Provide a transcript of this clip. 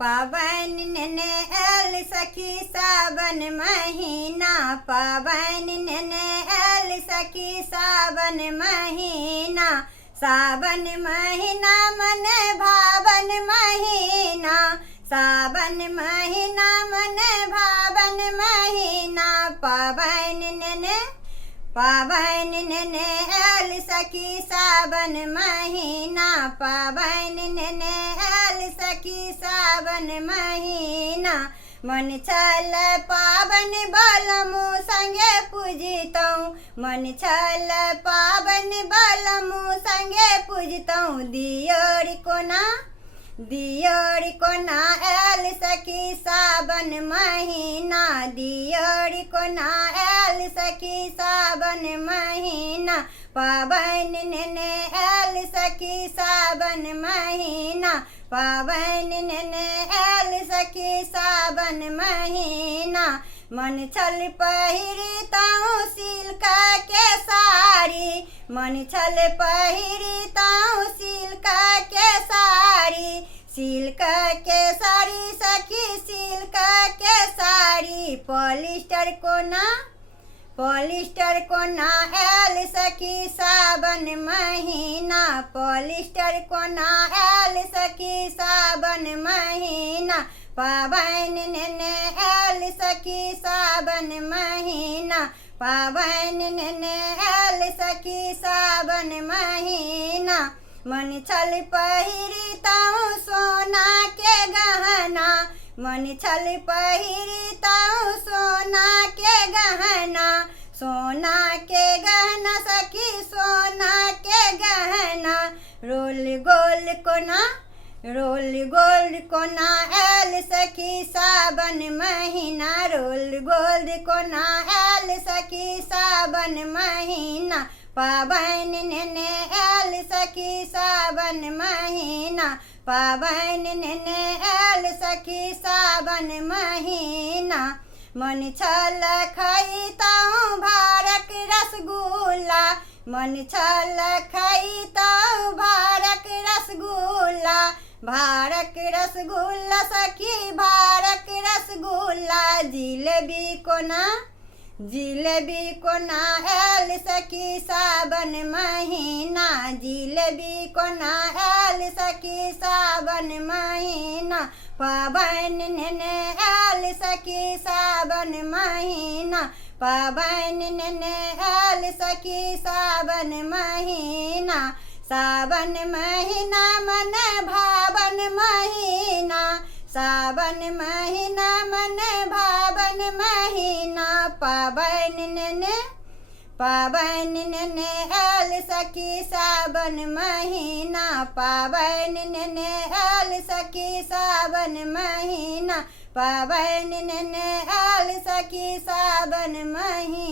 पावन नेने एल सखी सावन महीना, पावन नेने एल सखी सावन महीना। सावन महीना मन भावन महीना, सावन महीना मन भावन महीना। पावन नेने एल सखी सावन महीना, पावन नेने एल सखी सावन महीना। मन छल पावन बलमु संगे पूजितौं, मन छल पावन बलमु संगे पूजितौं। दियोरी कोना एल सखी सावन महीना, दियोरी कोना एल सखी सावन महीना। पावन नेने एल सखी सावन महीना, पावन नेने एल सखी सावन महीना। मन छल पहिरितौं सिल्का के साड़ी, मन छल पहिरितौं सिल्का के साड़ी। सिल्का के साड़ी सखी सिल्का के साड़ी। पॉलिस्टर कोना एल सखी सावन महीना, पॉलिस्टर कोना एल सखी सावन महीना। पावन नेने एल सखी सावन महीना, पावन नेने एल सखी सावन महीना। मन छल पहिरितौं सोना के गहना, मन छल पहिरितौं सोना के गहना। सोना के गहना सखी सोना के गहना। रोल गोल्ड कोना एल सखी सावन महीना, रोल गोल्ड कोना एल सखी सावन महीना। पावन नेने एल सखी सावन महीना, पावन नेने एल सखी सावन महीना। मन छल खइतौं भारक रसगुल्ला, मन छल खइतौं भारक रसगुल्ला। भारक रसगुल्ला सखी भारक रसगुल्ला। जिलेबी कोना एल सखी सावन महीना, जिलेबी कोना एल सखी सावन महीना। पावन नेने एल सखी सावन महीना, पावन नेने एल सखी सावन महीना। सावन महीना मन भावन महीना, सावन महीना मन भावन महीना। पावन नेने एल सखी सावन महीना, पावन नेने एल सखी सावन महीना। पावन नेने एल सखी सावन महीना।